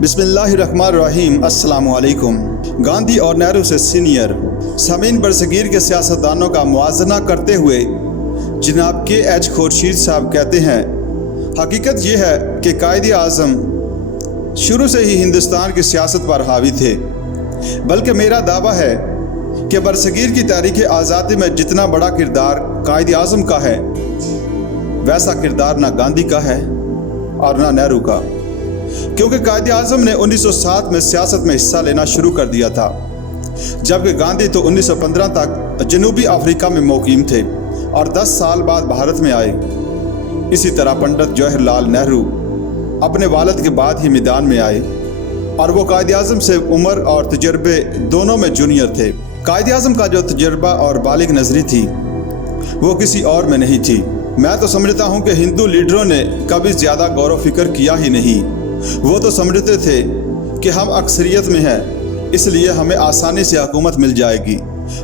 बिस्मिल्लाहिर्रहमानिर्रहीम। अस्सलामुअलैकुम। गांधी और नेहरू से सीनियर सामीन बरसगीर के सियासतदानों का मुआजना करते हुए जनाब के.एच. खुर्शीद साहब कहते हैं, हकीकत ये है कि कायदे आज़म शुरू से ही हिंदुस्तान की सियासत पर हावी थे, बल्कि मेरा दावा है कि बरसगीर की तारीख़ आज़ादी में जितना बड़ा किरदार कायदे आज़म का है, वैसा किरदार ना गांधी का है और ना नेहरू का, क्योंकि कायदे आज़म ने 1907 में सियासत में हिस्सा लेना शुरू कर दिया था, जबकि गांधी तो 1915 तक जनूबी अफ्रीका में मुक़ीम थे और 10 साल बाद भारत में आए। इसी तरह पंडित जवाहरलाल नेहरू अपने वालिद के बाद ही मैदान में आए और वो कायदे आज़म से उम्र और तजर्बे दोनों में जूनियर थे। कायदे आज़म का जो तजर्बा और बालिग नज़री थी वो किसी और में नहीं थी। मैं तो समझता हूँ कि हिंदू लीडरों ने कभी ज़्यादा गौर व फिक्र किया ही नहीं। वो तो समझते थे कि हम अक्सरियत में हैं, इसलिए हमें आसानी से हुकूमत मिल जाएगी।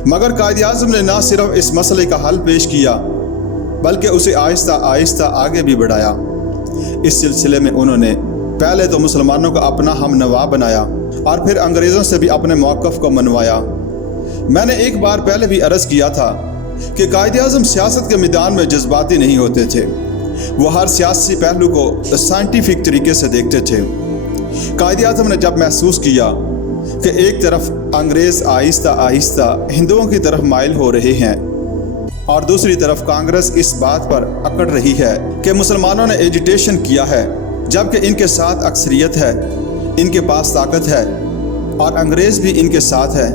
मगर कायदे आज़म ने ना सिर्फ इस मसले का हल पेश किया, बल्कि उसे आहिस्ता आहिस्ता आगे भी बढ़ाया। इस सिलसिले में उन्होंने पहले तो मुसलमानों को अपना हमनवा बनाया और फिर अंग्रेज़ों से भी अपने मौक़िफ़ को मनवाया। मैंने एक बार पहले भी अर्ज़ किया था कि कायदे आज़म सियासत के मैदान में जज्बाती नहीं होते थे। वो हर सियासी पहलू को साइंटिफिक तरीके से देखते थे। कायदे आज़म ने जब महसूस किया कि एक तरफ अंग्रेज़ आहिस्ता आहिस्ता हिंदुओं की तरफ माइल हो रहे हैं और दूसरी तरफ कांग्रेस इस बात पर अकड़ रही है कि मुसलमानों ने एजिटेशन किया है, जबकि इनके साथ अक्सरियत है, इनके पास ताकत है और अंग्रेज़ भी इनके साथ है,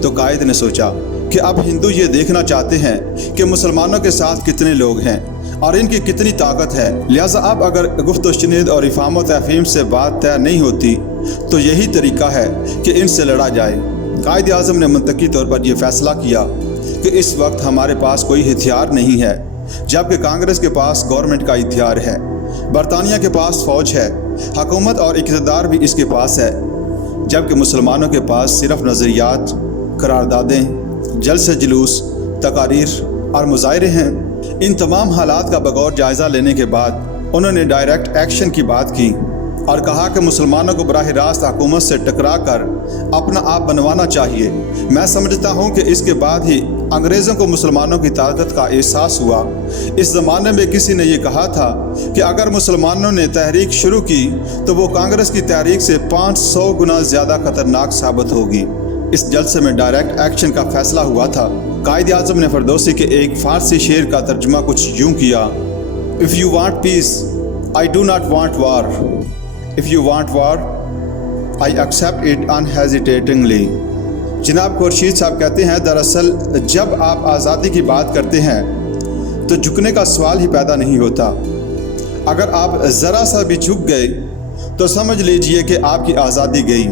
तो कायद ने सोचा कि अब हिंदू ये देखना चाहते हैं कि मुसलमानों के साथ कितने लोग हैं और इनकी कितनी ताकत है। लिहाजा अब अगर गुफ्त शनीद और इफ़ाम व तफ़हीम से बात तय नहीं होती तो यही तरीका है कि इनसे लड़ा जाए। कायदे आज़म ने मंतकी तौर पर यह फ़ैसला किया कि इस वक्त हमारे पास कोई हथियार नहीं है, जबकि कांग्रेस के पास गवर्नमेंट का हथियार है, बरतानिया के पास फ़ौज है, हुकूमत और इक़्तिदार भी इसके पास है, जबकि मुसलमानों के पास सिर्फ नज़रियात, करारदादें, जलसे जुलूस, तकारीर और मुज़ाहरे हैं। इन तमाम हालात का बगौर जायज़ा लेने के बाद उन्होंने डायरेक्ट एक्शन की बात की और कहा कि मुसलमानों को बराह रास्त हुकूमत से टकरा कर अपना आप बनवाना चाहिए। मैं समझता हूँ कि इसके बाद ही अंग्रेज़ों को मुसलमानों की ताकत का एहसास हुआ। इस ज़माने में किसी ने यह कहा था कि अगर मुसलमानों ने तहरीक शुरू की तो वो कांग्रेस की तहरीक से 500 गुना ज़्यादा ख़तरनाक साबित होगी। इस जलसे में डायरेक्ट एक्शन का फैसला हुआ था। कायदे आज़म ने फरदौसी के एक फ़ारसी शेर का तर्जुमा कुछ यूँ किया, if you want peace I do not want war, if you want war I accept it unhesitatingly. जनाब खुर्शीद साहब कहते हैं, दरअसल जब आप आज़ादी की बात करते हैं तो झुकने का सवाल ही पैदा नहीं होता। अगर आप ज़रा सा भी झुक गए तो समझ लीजिए कि आपकी आज़ादी गई।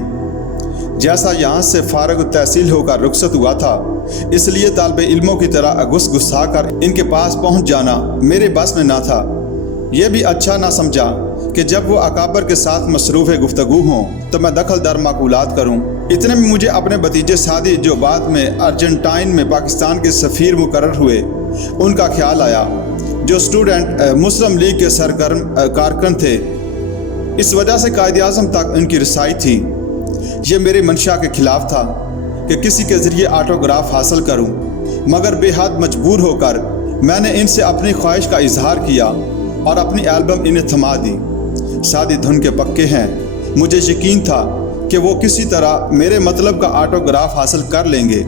जैसा यहाँ से फारग तहसील होकर रुखसत हुआ था, इसलिए तालिब इल्मों की तरह गुस्सा कर इनके पास पहुँच जाना मेरे बस में ना था। यह भी अच्छा ना समझा कि जब वो अकाबर के साथ मसरूफ़ गुफ्तगू हों तो मैं दखल दर माकूलात करूँ। इतने में मुझे अपने भतीजे सादी, जो बाद में अर्जेंटाइन में पाकिस्तान के सफ़ीर मुकर्रर हुए, उनका ख्याल आया, जो स्टूडेंट मुस्लिम लीग के सरगर्म कारकुन थे। इस वजह से कायदे आज़म तक उनकी रसाई थी। ये मेरे मंशा के ख़िलाफ़ था कि किसी के ज़रिए ऑटोग्राफ हासिल करूं, मगर बेहद मजबूर होकर मैंने इनसे अपनी ख्वाहिश का इजहार किया और अपनी एल्बम इन्हें थमा दी। सादी धुन के पक्के हैं, मुझे यकीन था कि वो किसी तरह मेरे मतलब का ऑटोग्राफ हासिल कर लेंगे।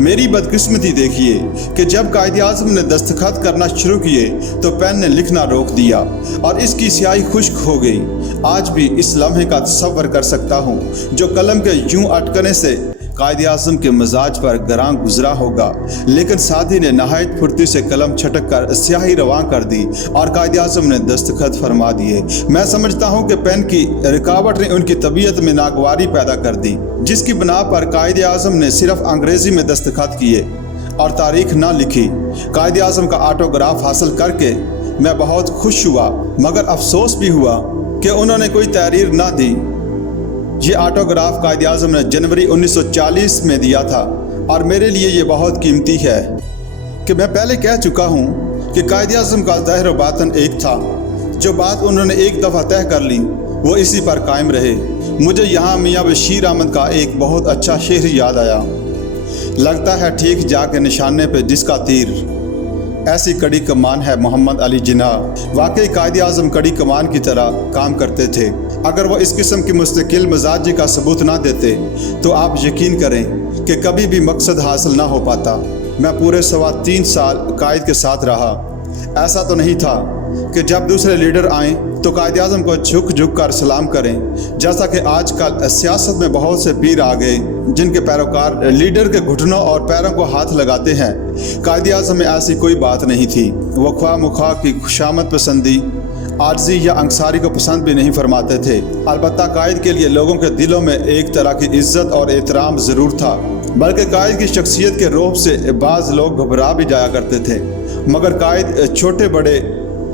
मेरी बदकिस्मती देखिए कि जब कायदे आज़म ने दस्तखत करना शुरू किए तो पेन ने लिखना रोक दिया और इसकी स्याही खुश्क हो गई। आज भी इस लम्हे का तसव्वुर कर सकता हूँ जो कलम के यूं अटकने से कायदे आज़म के मिजाज पर गरां गुजरा होगा, लेकिन सादी ने नहायत फुर्ती से कलम छटक कर स्याही रवां कर दी और कायदे आज़म ने दस्तखत फरमा दिए। मैं समझता हूँ कि पेन की रुकावट ने उनकी तबीयत में नागवारी पैदा कर दी, जिसकी बिना पर कायदे आज़म ने सिर्फ अंग्रेज़ी में दस्तखत किए और तारीख ना लिखी। कायदे आज़म का ऑटोग्राफ हासिल करके मैं बहुत खुश हुआ, मगर अफसोस भी हुआ कि उन्होंने कोई तहरीर ना दी। ये ऑटोग्राफ कायदे आज़म ने जनवरी 1940 में दिया था और मेरे लिए ये बहुत कीमती है कि मैं पहले कह चुका हूँ कि कायदे आज़म का ज़ाहिर व बातन एक था। जो बात उन्होंने एक दफ़ा तय कर ली वो इसी पर कायम रहे। मुझे यहाँ मियाँ बशीर अहमद का एक बहुत अच्छा शेर याद आया, लगता है ठीक जाके निशाने पे जिसका तीर, ऐसी कड़ी कमान है मोहम्मद अली जिन्ना। वाकई कायद आज़म कड़ी कमान की तरह काम करते थे। अगर वो इस किस्म की मुस्तकिल मिजाजी का सबूत ना देते तो आप यकीन करें कि कभी भी मकसद हासिल ना हो पाता। मैं पूरे 3.25 साल कायद के साथ रहा। ऐसा तो नहीं था कि जब दूसरे लीडर आएँ तो कायद आज़म को झुक झुक कर सलाम करें, जैसा कि आजकल सियासत में बहुत से पीर आ गए जिनके पैरोकार लीडर के घुटनों और पैरों को हाथ लगाते हैं। कायद आज़म में ऐसी कोई बात नहीं थी। वो ख्वाह मुख्वाह की खुशामद पसंदी, आर्जी या अंसारी को पसंद भी नहीं फरमाते थे। अलबत्ता कायद के लिए लोगों के दिलों में एक तरह की इज्जत और एहतराम ज़रूर था, बल्कि कायद की शख्सियत के रौब से बाज़ लोग घबरा भी जाया करते थे। मगर कायद छोटे बड़े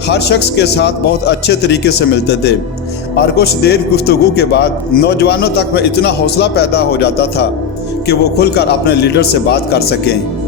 हर शख्स के साथ बहुत अच्छे तरीके से मिलते थे और कुछ देर गुफ्तगू के बाद नौजवानों तक में इतना हौसला पैदा हो जाता था कि वो खुलकर अपने लीडर से बात कर सकें।